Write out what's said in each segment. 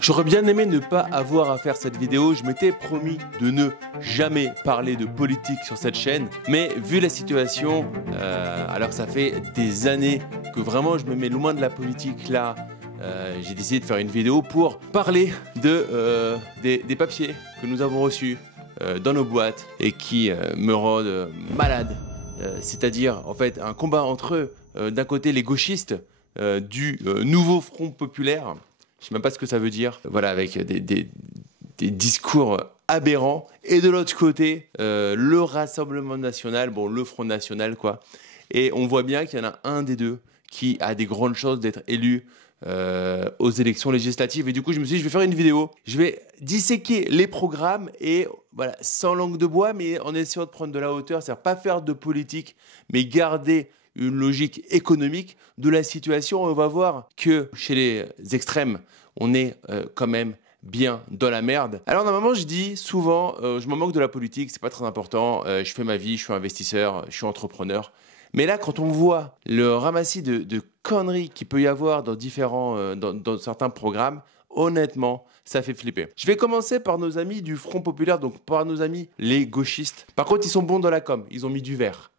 J'aurais bien aimé ne pas avoir à faire cette vidéo, je m'étais promis de ne jamais parler de politique sur cette chaîne, mais vu la situation, alors que ça fait des années que vraiment je me mets loin de la politique là, j'ai décidé de faire une vidéo pour parler des papiers que nous avons reçus dans nos boîtes et qui me rendent malade. C'est-à-dire en fait un combat entre d'un côté les gauchistes du nouveau Front populaire. Je sais même pas ce que ça veut dire. Voilà, avec des discours aberrants. Et de l'autre côté, le Rassemblement national, bon, le Front national, quoi. Et on voit bien qu'il y en a un des deux qui a des grandes chances d'être élu aux élections législatives. Et du coup, je me suis dit, je vais faire une vidéo. Je vais disséquer les programmes et voilà, sans langue de bois, mais en essayant de prendre de la hauteur. C'est-à-dire pas faire de politique, mais garder une logique économique de la situation. On va voir que chez les extrêmes, on est quand même bien dans la merde. Alors normalement, je dis souvent, je m'en moque de la politique, c'est pas très important, je fais ma vie, je suis investisseur, je suis entrepreneur. Mais là, quand on voit le ramassis de conneries qu'il peut y avoir dans dans certains programmes, honnêtement, ça fait flipper. Je vais commencer par nos amis du Front populaire, donc par nos amis les gauchistes. Par contre, ils sont bons dans la com, ils ont mis du vert.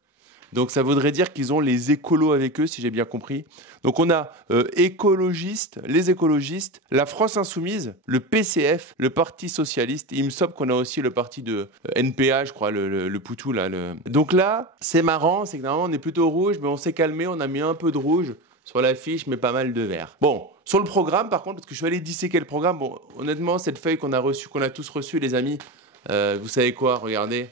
Donc ça voudrait dire qu'ils ont les écolos avec eux, si j'ai bien compris. Donc on a écologistes, les écologistes, la France Insoumise, le PCF, le Parti Socialiste. Il me semble qu'on a aussi le parti de NPA, je crois, le Poutou. Là, Donc là, c'est marrant, c'est que normalement on est plutôt rouge, mais on s'est calmé, on a mis un peu de rouge sur l'affiche, mais pas mal de vert. Bon, sur le programme par contre, parce que je suis allé disséquer le programme, bon, honnêtement, cette feuille qu'on a tous reçue, les amis, vous savez quoi, regardez,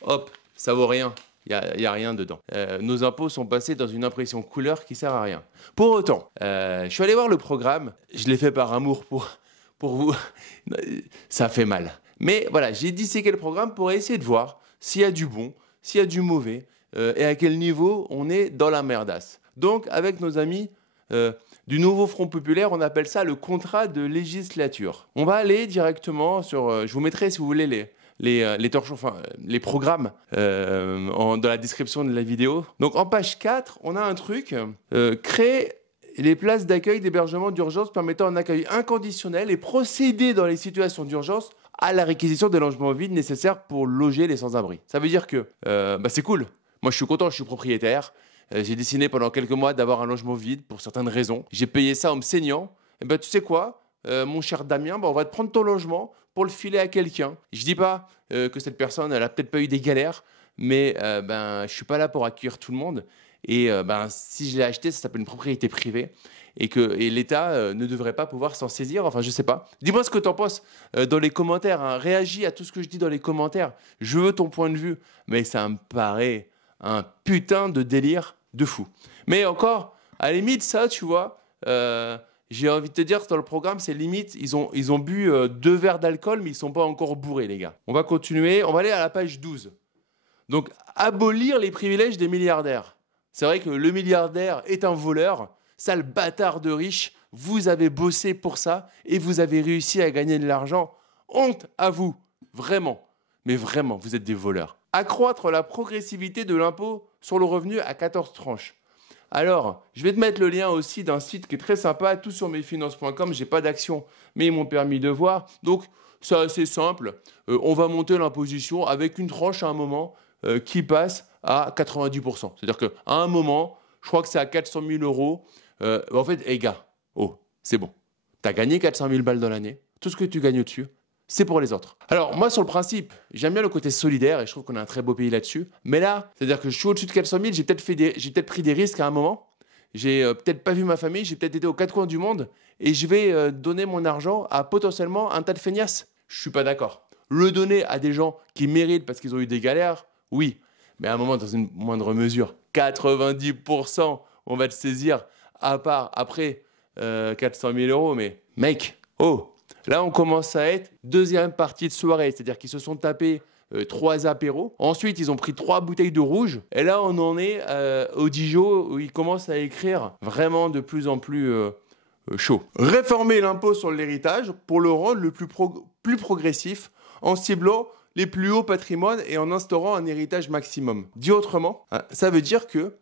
hop, ça vaut rien. Il n'y a rien dedans. Nos impôts sont passés dans une impression couleur qui sert à rien. Pour autant, je suis allé voir le programme. Je l'ai fait par amour pour vous. Ça fait mal. Mais voilà, j'ai disséqué le programme pour essayer de voir s'il y a du bon, s'il y a du mauvais, et à quel niveau on est dans la merdasse. Donc, avec nos amis du nouveau Front populaire, on appelle ça le contrat de législature. On va aller directement sur... je vous mettrai, si vous voulez, les programmes dans la description de la vidéo. Donc en page 4, on a un truc, créer les places d'accueil d'hébergement d'urgence permettant un accueil inconditionnel et procéder dans les situations d'urgence à la réquisition des logements vides nécessaires pour loger les sans-abri. Ça veut dire que c'est cool. Moi je suis content, je suis propriétaire. J'ai décidé pendant quelques mois d'avoir un logement vide pour certaines raisons. J'ai payé ça en me saignant. Et tu sais quoi mon cher Damien, on va te prendre ton logement pour le filer à quelqu'un. Je dis pas que cette personne, elle a peut-être pas eu des galères, mais je suis pas là pour accueillir tout le monde. Et si je l'ai acheté, ça s'appelle une propriété privée. Et l'État ne devrait pas pouvoir s'en saisir. Enfin, je sais pas. Dis-moi ce que t'en penses dans les commentaires. Hein. Réagis à tout ce que je dis dans les commentaires. Je veux ton point de vue. Mais ça me paraît un putain de délire de fou. Mais encore, à la limite, ça, tu vois... j'ai envie de te dire, dans le programme, c'est limite, ils ont bu 2 verres d'alcool, mais ils sont pas encore bourrés, les gars. On va continuer, on va aller à la page 12. Donc, abolir les privilèges des milliardaires. C'est vrai que le milliardaire est un voleur, sale bâtard de riche, vous avez bossé pour ça, et vous avez réussi à gagner de l'argent. Honte à vous, vraiment. Mais vraiment, vous êtes des voleurs. Accroître la progressivité de l'impôt sur le revenu à 14 tranches. Alors, je vais te mettre le lien aussi d'un site qui est très sympa, tout sur mesfinances.com. J'ai pas d'action, mais ils m'ont permis de voir. Donc, c'est assez simple. On va monter l'imposition avec une tranche à un moment qui passe à 90%. C'est-à-dire qu'à un moment, je crois que c'est à 400 000 euros. En fait, gars, c'est bon. Tu as gagné 400 000 balles dans l'année. Tout ce que tu gagnes au-dessus, c'est pour les autres. Alors, moi, sur le principe, j'aime bien le côté solidaire et je trouve qu'on a un très beau pays là-dessus. Mais là, c'est-à-dire que je suis au-dessus de 400 000, j'ai peut-être pris des risques à un moment. J'ai peut-être pas vu ma famille, j'ai peut-être été aux 4 coins du monde et je vais donner mon argent à potentiellement un tas de feignasses. Je suis pas d'accord. Le donner à des gens qui méritent parce qu'ils ont eu des galères, oui. Mais à un moment, dans une moindre mesure, 90%, on va te saisir à part après 400 000 euros. Mais mec, là, on commence à être deuxième partie de soirée, c'est-à-dire qu'ils se sont tapés 3 apéros. Ensuite, ils ont pris 3 bouteilles de rouge. Et là, on en est au Dijon où ils commencent à écrire vraiment de plus en plus chaud. Réformer l'impôt sur l'héritage pour le rendre le plus progressif en ciblant les plus hauts patrimoines et en instaurant un héritage maximum. Dit autrement, ça veut dire que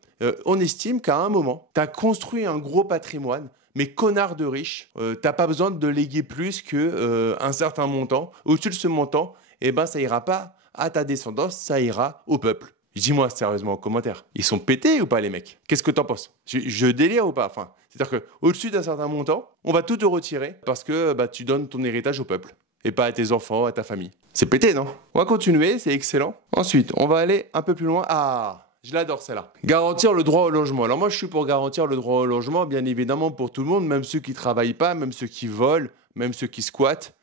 on estime qu'à un moment, tu as construit un gros patrimoine, mais connard de riche, t'as pas besoin de léguer plus que un certain montant. Au-dessus de ce montant, eh ben, ça ira pas à ta descendance, ça ira au peuple. Dis-moi sérieusement en commentaire, ils sont pétés ou pas les mecs? Qu'est-ce que t'en penses? Je délire ou pas? Enfin, c'est-à-dire qu'au-dessus d'un certain montant, on va tout te retirer parce que bah, tu donnes ton héritage au peuple et pas à tes enfants, à ta famille. C'est pété, non? On va continuer, c'est excellent. Ensuite, on va aller un peu plus loin. Ah, je l'adore celle-là. Garantir le droit au logement. Alors moi, je suis pour garantir le droit au logement, bien évidemment, pour tout le monde, même ceux qui ne travaillent pas, même ceux qui volent, même ceux qui squattent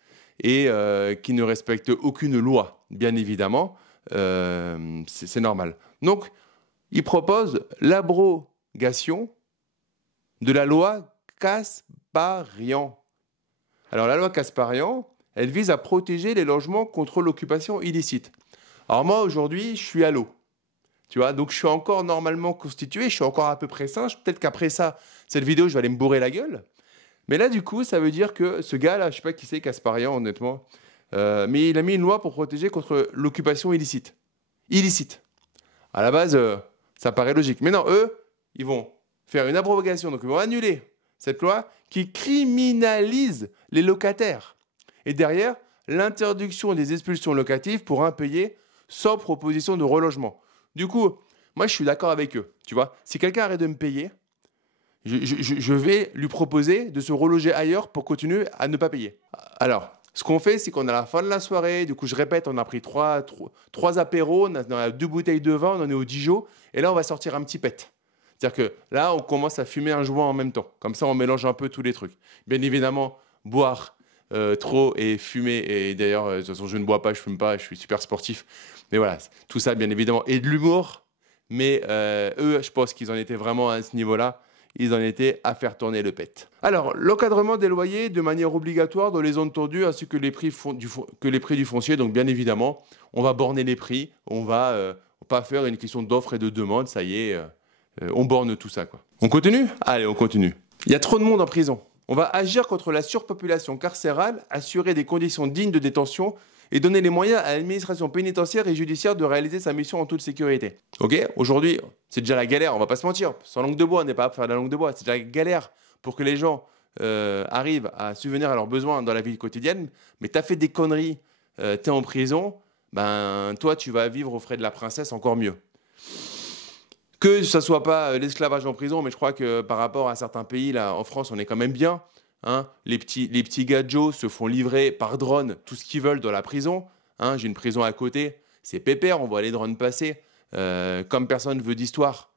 et qui ne respectent aucune loi, bien évidemment. C'est normal. Donc, il propose l'abrogation de la loi Kasparian. Alors, la loi Kasparian, elle vise à protéger les logements contre l'occupation illicite. Alors moi, aujourd'hui, je suis à l'eau. Tu vois, donc je suis encore normalement constitué, je suis encore à peu près sain. Peut-être qu'après ça, cette vidéo, je vais aller me bourrer la gueule. Mais là, du coup, ça veut dire que ce gars-là, je ne sais pas qui c'est, Kasparian, honnêtement, mais il a mis une loi pour protéger contre l'occupation illicite. Illicite. À la base, ça paraît logique. Mais non, eux, ils vont faire une abrogation. Donc, ils vont annuler cette loi qui criminalise les locataires. Et derrière, l'interdiction des expulsions locatives pour impayés sans proposition de relogement. Du coup, moi, je suis d'accord avec eux. Tu vois, si quelqu'un arrête de me payer, je vais lui proposer de se reloger ailleurs pour continuer à ne pas payer. Alors, ce qu'on fait, c'est qu'on a la fin de la soirée, du coup, je répète, on a pris trois apéros, on a 2 bouteilles de vin, on en est au Dijon, et là, on va sortir un petit pet. C'est-à-dire que là, on commence à fumer un joint en même temps. Comme ça, on mélange un peu tous les trucs. Bien évidemment, boire trop et fumer, et d'ailleurs, de toute façon, je ne bois pas, je fume pas, je suis super sportif. Mais voilà, tout ça, bien évidemment, et de l'humour. Mais eux, je pense qu'ils en étaient vraiment à ce niveau-là. Ils en étaient à faire tourner le pet. Alors, l'encadrement des loyers de manière obligatoire dans les zones tendues ainsi que les prix du foncier. Donc, bien évidemment, on va borner les prix. On va pas faire une question d'offre et de demande. Ça y est, on borne tout ça, quoi. On continue? Allez, on continue. Il y a trop de monde en prison. On va agir contre la surpopulation carcérale, assurer des conditions dignes de détention et donner les moyens à l'administration pénitentiaire et judiciaire de réaliser sa mission en toute sécurité. Ok, aujourd'hui, c'est déjà la galère, on va pas se mentir. Sans langue de bois, on n'est pas à faire de la langue de bois. C'est déjà la galère pour que les gens arrivent à subvenir à leurs besoins dans la vie quotidienne. Mais tu as fait des conneries, tu es en prison, ben toi, tu vas vivre aux frais de la princesse encore mieux. Que ça soit pas l'esclavage en prison, mais je crois que par rapport à certains pays, là, en France, on est quand même bien. Hein, les petits gadgets se font livrer par drone tout ce qu'ils veulent dans la prison. Hein, j'ai une prison à côté, c'est pépère, on voit les drones passer. Comme personne veut d'histoire,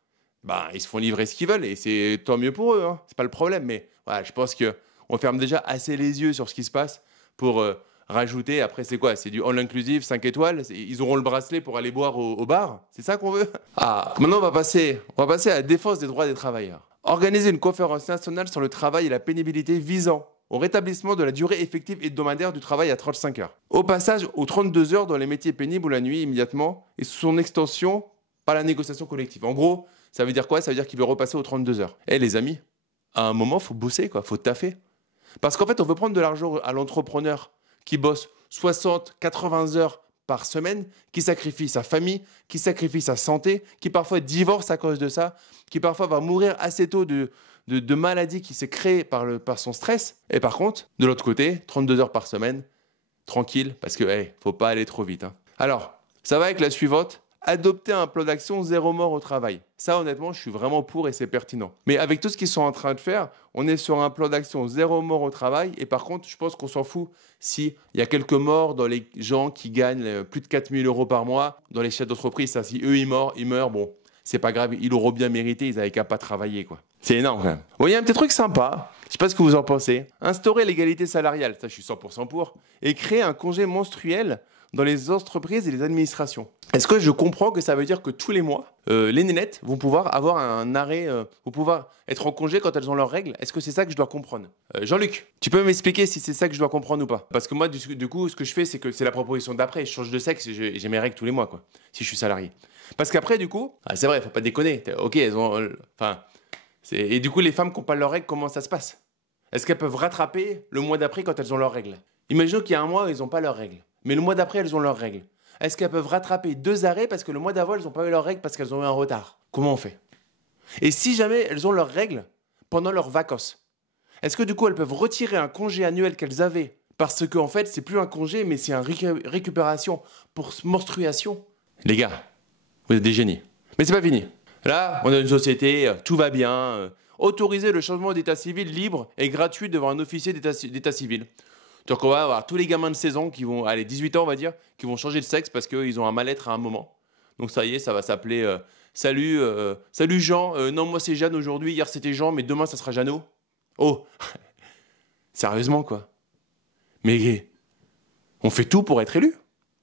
bah, ils se font livrer ce qu'ils veulent et c'est tant mieux pour eux. Hein, c'est pas le problème, mais voilà, je pense qu'on ferme déjà assez les yeux sur ce qui se passe pour rajouter. Après, c'est quoi? C'est du all inclusive, 5 étoiles. Ils auront le bracelet pour aller boire au bar. C'est ça qu'on veut? Ah, maintenant, on va passer à la défense des droits des travailleurs. Organiser une conférence nationale sur le travail et la pénibilité visant au rétablissement de la durée effective hebdomadaire du travail à 35 heures. Au passage aux 32 heures dans les métiers pénibles ou la nuit immédiatement et sous son extension par la négociation collective. En gros, ça veut dire quoi? Ça veut dire qu'il veut repasser aux 32 heures. Eh les amis, à un moment, il faut bosser, quoi, faut taffer. Parce qu'en fait, on veut prendre de l'argent à l'entrepreneur qui bosse 60, 80 heures par semaine, qui sacrifie sa famille, qui sacrifie sa santé, qui parfois divorce à cause de ça, qui parfois va mourir assez tôt de maladies qui s'est créée par son stress. Et par contre, de l'autre côté, 32 heures par semaine, tranquille, parce que faut pas aller trop vite. Hein. Alors, ça va avec la suivante. Adopter un plan d'action zéro mort au travail. Ça, honnêtement, je suis vraiment pour et c'est pertinent. Mais avec tout ce qu'ils sont en train de faire, on est sur un plan d'action zéro mort au travail. Et par contre, je pense qu'on s'en fout s'il y a quelques morts dans les gens qui gagnent plus de 4 000 € par mois, dans les chefs d'entreprise. Ça, si eux, ils meurent, bon, c'est pas grave, ils l'auront bien mérité, ils n'avaient qu'à pas travailler, quoi. C'est énorme, quand même. Vous voyez, un petit truc sympa, je sais pas ce que vous en pensez. Instaurer l'égalité salariale, ça, je suis 100% pour. Et créer un congé menstruel dans les entreprises et les administrations. Est-ce que je comprends que ça veut dire que tous les mois, les nénettes vont pouvoir avoir un arrêt, vont pouvoir être en congé quand elles ont leurs règles? Est-ce que c'est ça que je dois comprendre? Jean-Luc, tu peux m'expliquer si c'est ça que je dois comprendre ou pas? Parce que moi, du coup, ce que je fais, c'est que c'est la proposition d'après. Je change de sexe et j'ai mes règles tous les mois, quoi, si je suis salarié. Parce qu'après, du coup, c'est vrai, faut pas déconner. Ok, elles ont... et du coup, les femmes qui n'ont pas leurs règles, comment ça se passe? Est-ce qu'elles peuvent rattraper le mois d'après quand elles ont leurs règles? Imaginons qu'il y a un mois où elles n'ont pas leurs règles. Mais le mois d'après, elles ont leurs règles. Est-ce qu'elles peuvent rattraper 2 arrêts parce que le mois d'avant, elles n'ont pas eu leurs règles parce qu'elles ont eu un retard? Comment on fait? Et si jamais elles ont leurs règles pendant leurs vacances, Est-ce que du coup, elles peuvent retirer un congé annuel qu'elles avaient? Parce qu'en fait, c'est plus un congé, mais c'est une récupération pour menstruation. Les gars, vous êtes des génies. Mais c'est pas fini. Là, on a une société, tout va bien. Autoriser le changement d'état civil libre et gratuit devant un officier d'état civil. Donc on va avoir tous les gamins de 16 ans qui vont, allez, 18 ans on va dire, qui vont changer de sexe parce qu'ils ont un mal-être à un moment. Donc ça y est, ça va s'appeler salut, salut Jean, non moi c'est Jeanne aujourd'hui, hier c'était Jean, mais demain ça sera Jeannot. Oh, sérieusement quoi. Mais on fait tout pour être élu.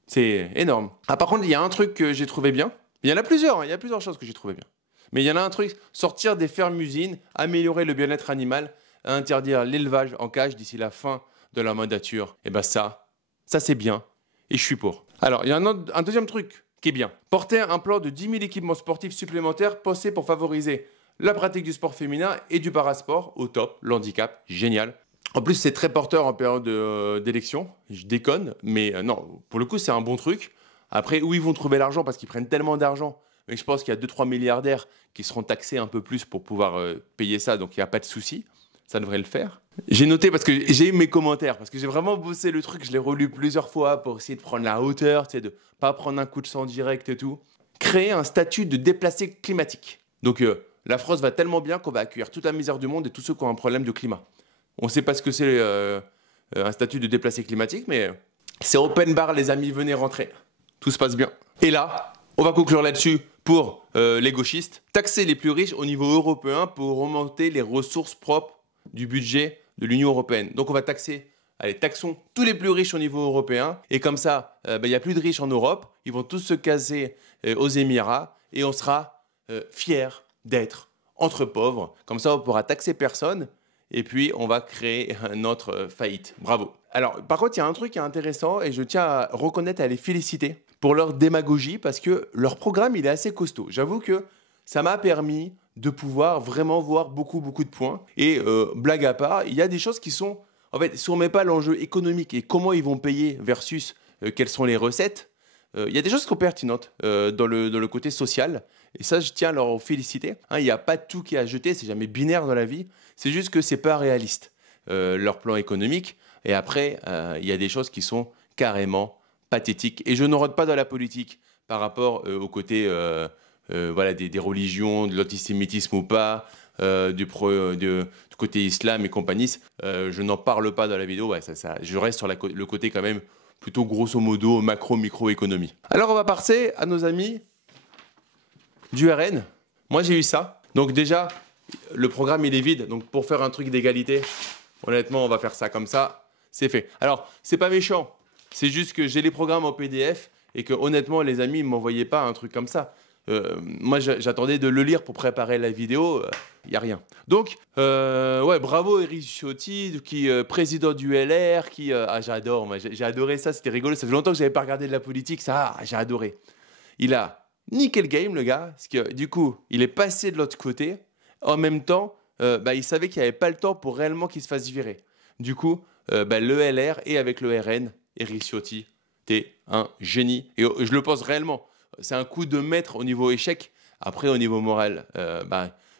C'est énorme. Ah par contre, il y a un truc que j'ai trouvé bien. Il y en a plusieurs, hein, il y a plusieurs choses que j'ai trouvé bien. Mais il y en a un truc, sortir des fermes-usines, améliorer le bien-être animal, interdire l'élevage en cage d'ici la fin de la mandature. Et ben ça c'est bien. Et je suis pour. Alors, il y a un deuxième truc qui est bien. Porter un plan de 10 000 équipements sportifs supplémentaires pensés pour favoriser la pratique du sport féminin et du parasport, au top, l'handicap, génial. En plus, c'est très porteur en période d'élection. Je déconne, mais non, pour le coup, c'est un bon truc. Après, où ils vont trouver l'argent? Parce qu'ils prennent tellement d'argent. Mais je pense qu'il y a 2-3 milliardaires qui seront taxés un peu plus pour pouvoir payer ça, donc il n'y a pas de souci. Ça devrait le faire. J'ai noté parce que j'ai eu mes commentaires, parce que j'ai vraiment bossé le truc, je l'ai relu plusieurs fois pour essayer de prendre la hauteur, de ne pas prendre un coup de sang direct et tout. Créer un statut de déplacé climatique. Donc la France va tellement bien qu'on va accueillir toute la misère du monde et tous ceux qui ont un problème de climat. On ne sait pas ce que c'est un statut de déplacé climatique, mais c'est open bar les amis, venez rentrer. Tout se passe bien. Et là, on va conclure là-dessus pour les gauchistes. Taxer les plus riches au niveau européen pour remonter les ressources propres du budget de l'Union européenne. Donc on va taxer, allez, taxons tous les plus riches au niveau européen. Et comme ça, il n'y a plus de riches en Europe. Ils vont tous se caser aux Émirats et on sera fiers d'être entre pauvres. Comme ça, on pourra taxer personne. Et puis, on va créer notre faillite. Bravo. Alors, par contre, il y a un truc qui est intéressant et je tiens à reconnaître, à les féliciter pour leur démagogie parce que leur programme, il est assez costaud. J'avoue que ça m'a permis de pouvoir vraiment voir beaucoup de points. Et blague à part, il y a des choses qui sont... En fait, si on ne met pas l'enjeu économique et comment ils vont payer versus quelles sont les recettes, il y a des choses qui sont pertinentes dans le côté social. Et ça, je tiens à leur féliciter. Hein, il n'y a pas tout qui est à jeter, c'est jamais binaire dans la vie. C'est juste que ce n'est pas réaliste, leur plan économique. Et après, il y a des choses qui sont carrément pathétiques. Et je ne rentre pas dans la politique par rapport au côté... voilà, des religions, de l'antisémitisme ou pas, du côté islam et compagnie. Je n'en parle pas dans la vidéo, ouais, je reste sur le côté quand même plutôt grosso modo macro-micro-économie. Alors on va passer à nos amis du RN. Moi j'ai eu ça. Donc déjà, le programme il est vide, donc pour faire un truc d'égalité, honnêtement on va faire ça comme ça, c'est fait. Alors c'est pas méchant, c'est juste que j'ai les programmes en PDF et que honnêtement les amis ne m'envoyaient pas un truc comme ça. Moi j'attendais de le lire pour préparer la vidéo, il n'y a rien. Donc ouais, bravo Éric Ciotti, qui président du LR, qui j'adore, moi j'ai adoré ça, c'était rigolo, ça fait longtemps que j'avais pas regardé de la politique, ça j'ai adoré. Il a niqué le game le gars, parce que du coup il est passé de l'autre côté, en même temps il savait qu'il n'y avait pas le temps pour réellement qu'il se fasse virer. Du coup le LR et avec le RN, Éric Ciotti, t'es un génie, et je le pense réellement. C'est un coup de maître au niveau échec. Après, au niveau moral,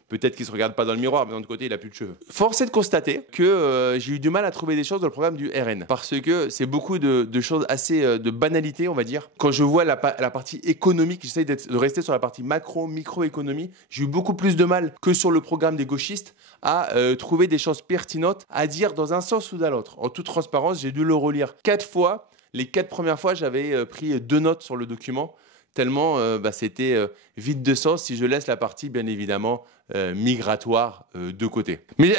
peut-être qu'il ne se regarde pas dans le miroir, mais d'un autre côté, il n'a plus de cheveux. Force est de constater que j'ai eu du mal à trouver des choses dans le programme du RN. Parce que c'est beaucoup de choses assez de banalité, on va dire. Quand je vois la partie économique, j'essaye de rester sur la partie macro-microéconomie, j'ai eu beaucoup plus de mal que sur le programme des gauchistes à trouver des choses pertinentes à dire dans un sens ou dans l'autre. En toute transparence, j'ai dû le relire 4 fois. Les 4 premières fois, j'avais pris 2 notes sur le document. Tellement c'était vide de sens si je laisse la partie, bien évidemment, migratoire de côté. Mais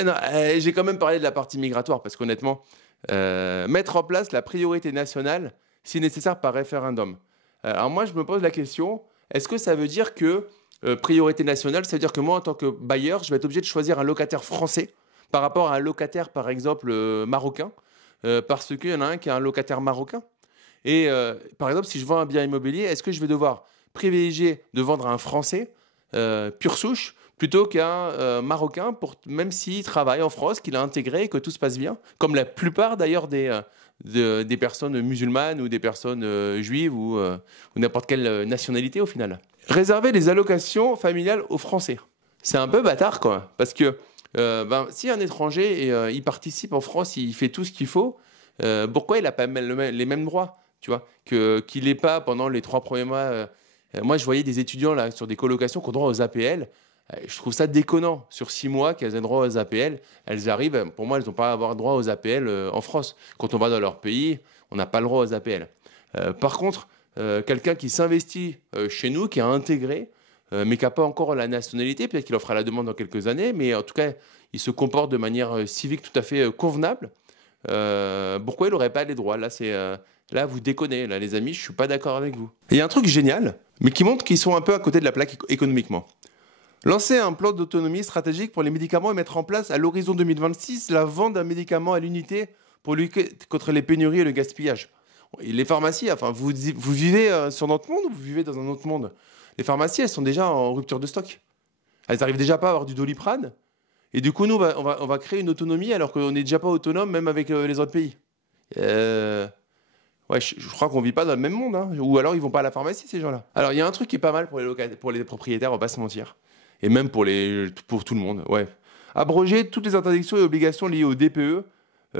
j'ai quand même parlé de la partie migratoire, parce qu'honnêtement, mettre en place la priorité nationale, si nécessaire, par référendum. Alors moi, je me pose la question, est-ce que ça veut dire que priorité nationale, ça veut dire que moi, en tant que bailleur, je vais être obligé de choisir un locataire français par rapport à un locataire, par exemple, marocain, parce qu'il y en a un qui a un locataire marocain. Et par exemple, si je vends un bien immobilier, est-ce que je vais devoir privilégier de vendre à un Français pure souche plutôt qu'un Marocain, même s'il travaille en France, qu'il a intégré et que tout se passe bien, comme la plupart d'ailleurs des personnes musulmanes ou des personnes juives ou n'importe quelle nationalité au final. Réserver les allocations familiales aux Français. C'est un peu bâtard quoi, parce que Si un étranger il participe en France, il fait tout ce qu'il faut, pourquoi il n'a pas les mêmes droits, tu vois, qu'il n'ait pas pendant les 3 premiers mois. Moi, je voyais des étudiants là sur des colocations qui ont droit aux APL. Je trouve ça déconnant. Sur 6 mois qu'elles aient droit aux APL, elles arrivent. Pour moi, elles n'ont pas à avoir droit aux APL en France. Quand on va dans leur pays, on n'a pas le droit aux APL. Par contre, quelqu'un qui s'investit chez nous, qui est intégré, mais qui n'a pas encore la nationalité, peut-être qu'il en fera la demande dans quelques années, mais en tout cas, il se comporte de manière civique tout à fait convenable. Pourquoi il n'aurait pas les droits? Là, vous déconnez, là, les amis, je ne suis pas d'accord avec vous. Et il y a un truc génial, mais qui montre qu'ils sont un peu à côté de la plaque économiquement. Lancer un plan d'autonomie stratégique pour les médicaments et mettre en place à l'horizon 2026 la vente d'un médicament à l'unité pour lutter contre les pénuries et le gaspillage. Et les pharmacies, enfin, vous vivez sur notre monde ou vous vivez dans un autre monde? Les pharmacies, elles sont déjà en rupture de stock. Elles n'arrivent déjà pas à avoir du Doliprane. Et du coup, nous, on va créer une autonomie alors qu'on n'est déjà pas autonome, même avec les autres pays. Ouais, je crois qu'on vit pas dans le même monde, hein. Ou alors ils vont pas à la pharmacie, ces gens-là. Alors, il y a un truc qui est pas mal pour les propriétaires, on va pas se mentir. Et même pour tout le monde, ouais. Abroger toutes les interdictions et obligations liées au DPE,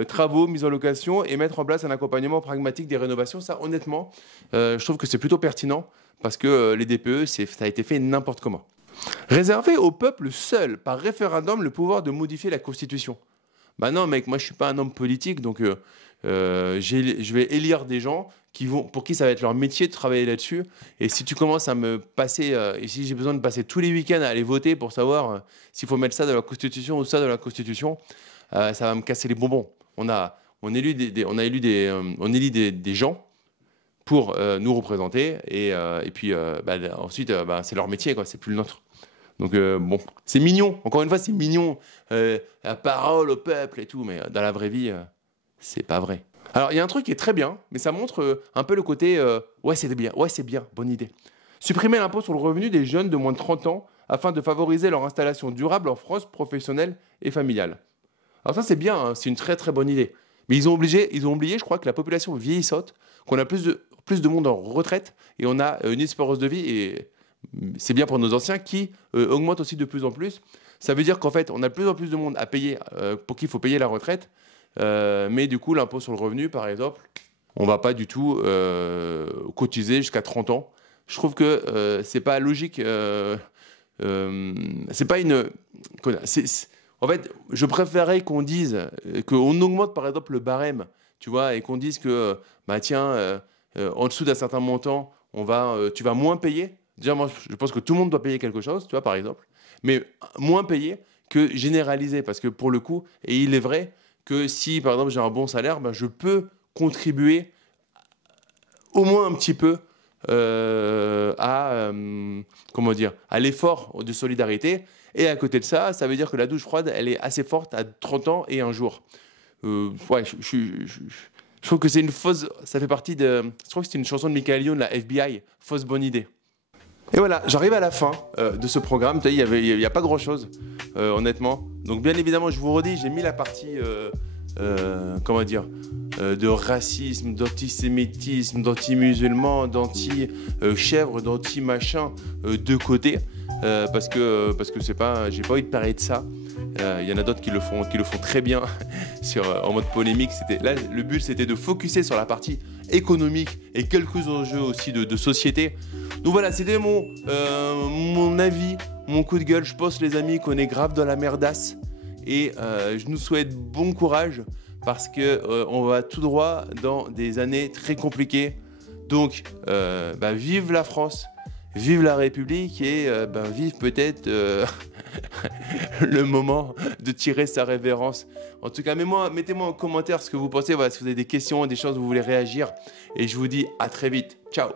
travaux, mise en location, et mettre en place un accompagnement pragmatique des rénovations. Ça, honnêtement, je trouve que c'est plutôt pertinent parce que les DPE, ça a été fait n'importe comment. Réserver au peuple seul, par référendum, le pouvoir de modifier la Constitution. Bah non, mec, moi, je suis pas un homme politique, donc je vais élire des gens pour qui ça va être leur métier de travailler là-dessus. Et si tu commences à me passer, et si j'ai besoin de passer tous les week-ends à aller voter pour savoir s'il faut mettre ça dans la Constitution ou ça dans la Constitution, ça va me casser les bonbons. On élit des gens pour nous représenter et puis ensuite c'est leur métier, quoi, c'est plus le nôtre. Donc bon, c'est mignon, encore une fois c'est mignon, la parole au peuple et tout, mais dans la vraie vie, c'est pas vrai. Alors il y a un truc qui est très bien, mais ça montre un peu le côté ouais c'est bien, bonne idée. Supprimer l'impôt sur le revenu des jeunes de moins de 30 ans afin de favoriser leur installation durable en France, professionnelle et familiale. Alors ça c'est bien, hein, c'est une très très bonne idée. Mais ils ont oublié, je crois, que la population vieillissante, qu'on a plus de monde en retraite et on a une espérance de vie, et c'est bien pour nos anciens, qui augmente aussi de plus en plus. Ça veut dire qu'en fait, on a de plus en plus de monde à payer, pour qui il faut payer la retraite, mais du coup, l'impôt sur le revenu, par exemple, on ne va pas du tout cotiser jusqu'à 30 ans. Je trouve que c'est pas logique. C'est pas une... En fait, je préférerais qu'on dise qu'on augmente par exemple le barème, tu vois, et qu'on dise que, bah tiens, en dessous d'un certain montant, tu vas moins payer. Déjà, moi, je pense que tout le monde doit payer quelque chose, tu vois, par exemple, mais moins payer que généraliser, parce que pour le coup, et il est vrai que si, par exemple, j'ai un bon salaire, bah, je peux contribuer au moins un petit peu comment dire, à l'effort de solidarité. Et à côté de ça, ça veut dire que la douche froide, elle est assez forte à 30 ans et un jour. Ouais, je trouve que c'est une fausse... Ça fait partie de... Je trouve que c'est une chanson de Michael Youn, la FBI, fausse bonne idée. Et voilà, j'arrive à la fin de ce programme. Il n'y a pas grand-chose, honnêtement. Donc bien évidemment, je vous redis, j'ai mis la partie... comment dire, de racisme, d'antisémitisme, d'anti-musulman, d'anti-chèvre, d'anti-machin de côté, parce que c'est pas, j'ai pas envie de parler de ça. Il y en a d'autres qui le font très bien en mode polémique. Là, le but c'était de focuser sur la partie économique et quelques enjeux aussi de société. Donc voilà, c'était mon avis, mon coup de gueule. Je pense, les amis, qu'on est grave dans la merdasse. Et je nous souhaite bon courage parce qu'on va tout droit dans des années très compliquées. Donc, vive la France, vive la République et vive peut-être le moment de tirer sa révérence. En tout cas, mettez-moi en commentaire ce que vous pensez. Voilà, si vous avez des questions, des choses où vous voulez réagir. Et je vous dis à très vite. Ciao.